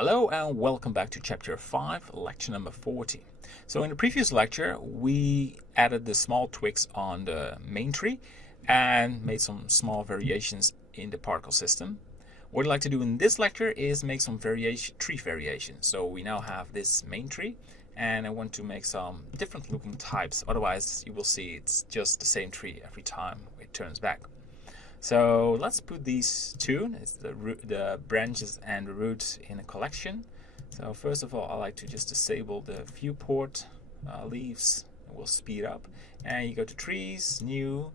Hello and welcome back to chapter 5, lecture number 40. So in the previous lecture we added the small twigs on the main tree and made some small variations in the particle system. What I'd like to do in this lecture is make some tree variations. So we now have this main tree and I want to make some different looking types, otherwise you will see it's just the same tree every time it turns back. So let's put these two, it's the branches and the roots, in a collection. So first of all, I like to just disable the viewport leaves. We'll speed up. And you go to trees, new,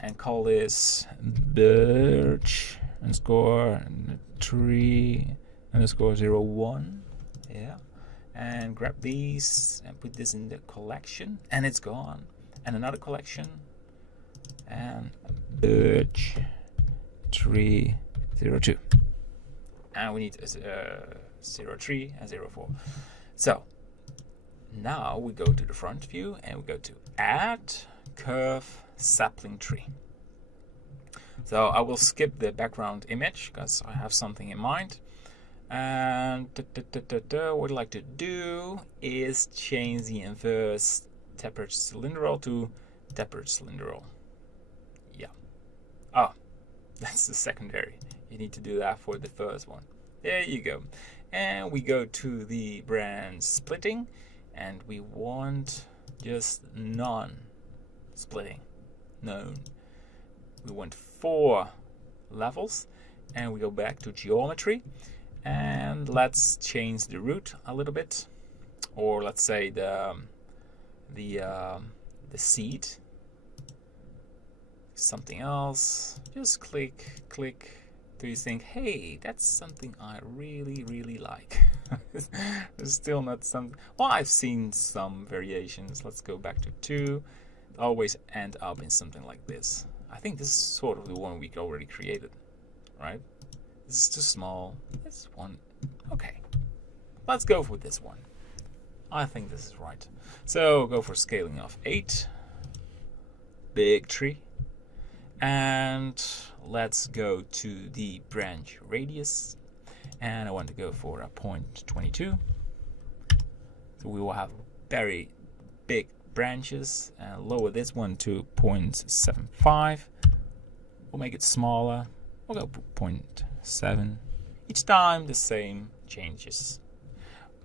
and call this birch underscore tree underscore 01. Yeah. And grab these and put this in the collection, and it's gone. And another collection. And birch tree 02, and we need 03 and 04. So now we go to the front view and we go to add curve sapling tree. So I will skip the background image because I have something in mind, and what I'd like to do is change the inverse tapered cylindral to tapered cylindral. Oh, that's the secondary. You need to do that for the first one. There you go. And we go to the branch splitting, and we want just non-splitting. None. We want 4 levels, and we go back to geometry, and let's change the root a little bit, or let's say the seed. Something else. Just click. Do you think, hey, that's something I really like? There's still not some. Well, I've seen some variations. Let's go back to 2. Always end up in something like this. I think this is sort of the one we already created, right? This is too small. This one, okay. Let's go for this one. I think this is right. So go for scaling of 8. Big tree. And let's go to the branch radius, and I want to go for a 0.22. So we will have very big branches, and lower this one to 0.75. We'll make it smaller. We'll go 0.7. Each time the same changes.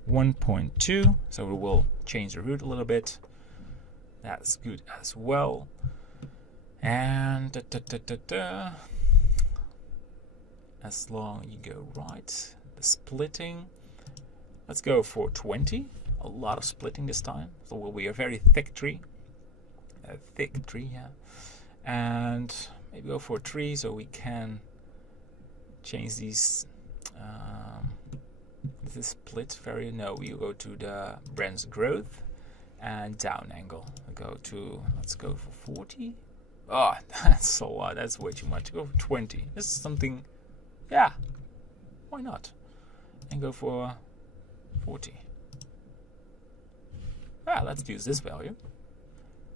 1.2, so we will change the root a little bit. That's good as well. And as long you go right, the splitting, let's go for 20. A lot of splitting this time, so it will be a very thick tree. Yeah. And maybe go for 3 so we can change these. This split very no. We go to the branch growth and down angle. Let's go for 40. Oh, that's a lot. That's way too much. Go for 20. This is something, yeah, why not? And go for 40. Yeah, let's use this value,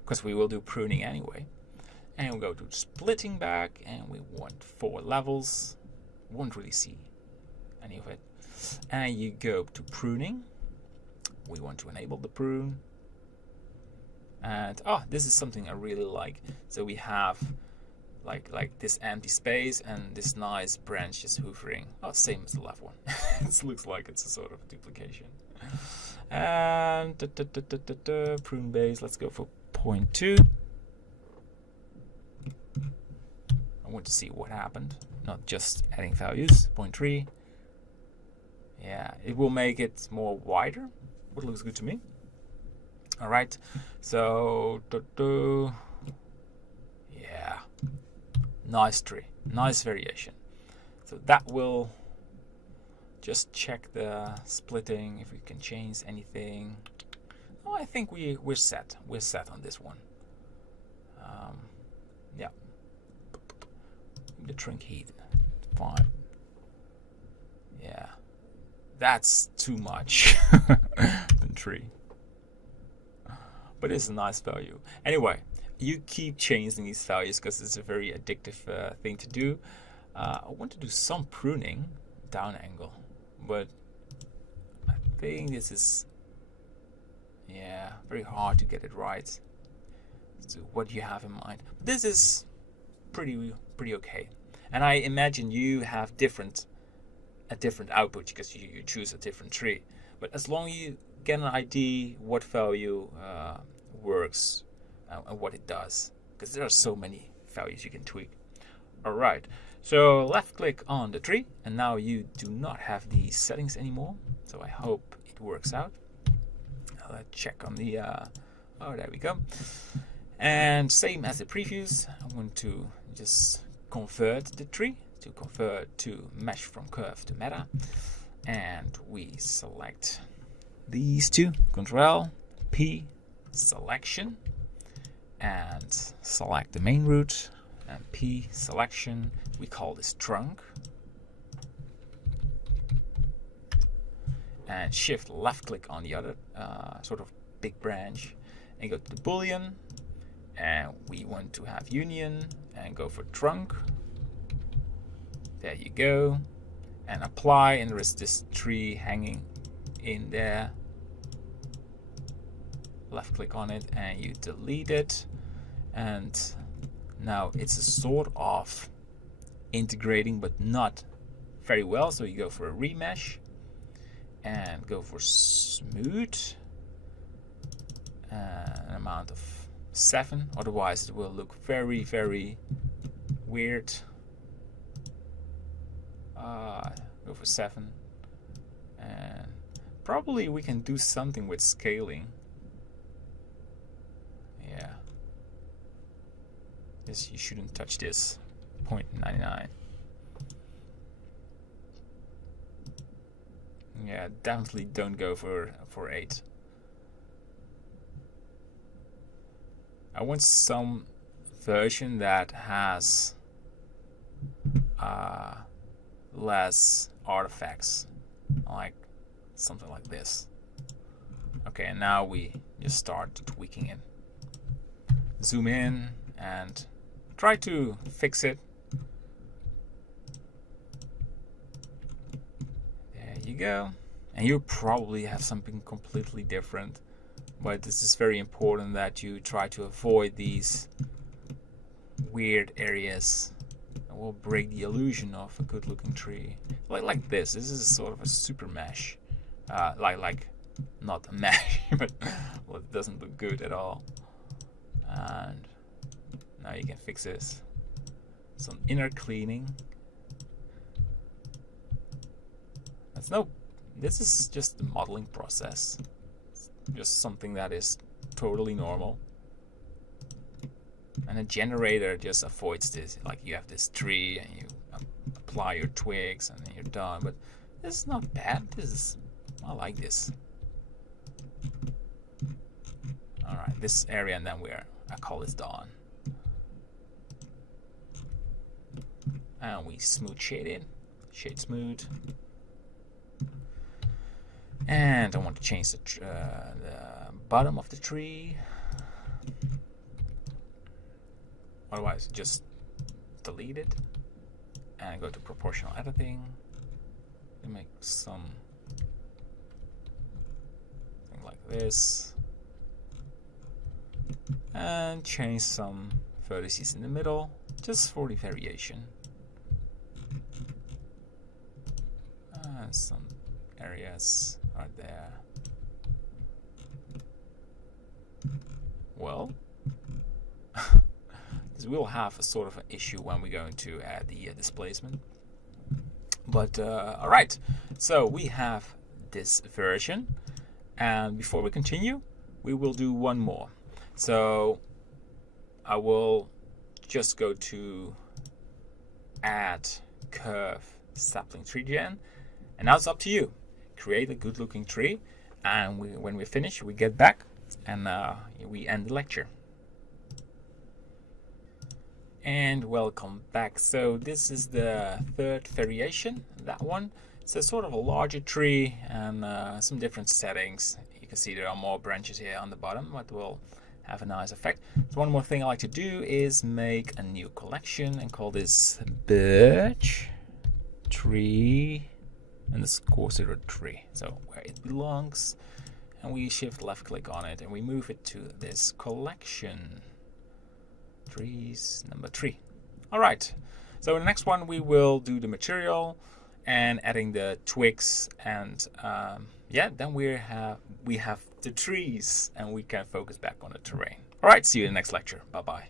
because we will do pruning anyway. And we'll go to splitting back, and we want 4 levels. Won't really see any of it. And you go to pruning. We want to enable the prune. And this is something I really like. So we have like this empty space and this nice branch just hoovering. Oh, same as the left one. It looks like it's a sort of duplication. And prune base. Let's go for 0.2. I want to see what happened, not just adding values. 0.3. Yeah, it will make it more wider. What looks good to me. All right, so yeah, nice tree, nice variation. So that will just check the splitting if we can change anything. Oh, I think we're set. We're set on this one. Yeah, the trunk heat 5. Yeah, that's too much. The tree. But it's a nice value. Anyway, you keep changing these values because it's a very addictive thing to do. I want to do some pruning down angle, but think this is, yeah, very hard to get it right. So what do you have in mind? This is pretty okay. And I imagine you have a different output because you choose a different tree. But as long as you get an idea what value works and what it does, because there are so many values you can tweak. All right, so left click on the tree, and now you do not have these settings anymore. So I hope it works out. Let's check on the, oh, there we go. And same as the previews, I want to just convert the tree to mesh from curve to meta. And we select these two, Ctrl P, selection, and select the main root, and P, selection. We call this trunk. And shift left click on the other sort of big branch and go to the boolean, and we want to have union and go for trunk. There you go, and apply, and there is this tree hanging in there. Left click on it and you delete it, and now it's a sort of integrating but not very well, so you go for a remesh and go for smooth, an amount of 7, otherwise it will look very weird. Go for 7, and probably we can do something with scaling. Yeah, this, you shouldn't touch this 0.99. Yeah, definitely don't go for 8. I want some version that has less artifacts, like something like this. Okay, and now we just start tweaking it. Zoom in and try to fix it. There you go. And you probably have something completely different, but this is very important that you try to avoid these weird areas that will break the illusion of a good looking tree. Like this. This is sort of a super mesh. Like not a mesh, but well, it doesn't look good at all. And now you can fix this. Some inner cleaning. This is just the modeling process. It's just something that is totally normal. And a generator just avoids this. Like you have this tree and you apply your twigs and then you're done. But this is not bad. I like this. Alright, this area, and then I call this done. And we smooth shade it. Shade smooth. And I want to change the bottom of the tree. Otherwise, just delete it and go to proportional editing and make something like this, and change some vertices in the middle just for the variation, and some areas right there. Well, this will have a sort of an issue when we're going to add the displacement. But alright, so we have this version, and before we continue, we will do one more. So I will just go to add curve sapling tree gen, and now it's up to you. Create a good looking tree, and when we finish, we get back and we end the lecture. And welcome back. So this is the third variation, that one. It's a sort of a larger tree and some different settings. You can see there are more branches here on the bottom, but will have a nice effect. So one more thing I like to do is make a new collection and call this birch tree and let's consider a tree. So where it belongs, and we shift left click on it and we move it to this collection. Trees number 3. All right. So in the next one we will do the material and adding the twigs, and then we have the trees and we can focus back on the terrain. All right. See you in the next lecture. Bye bye.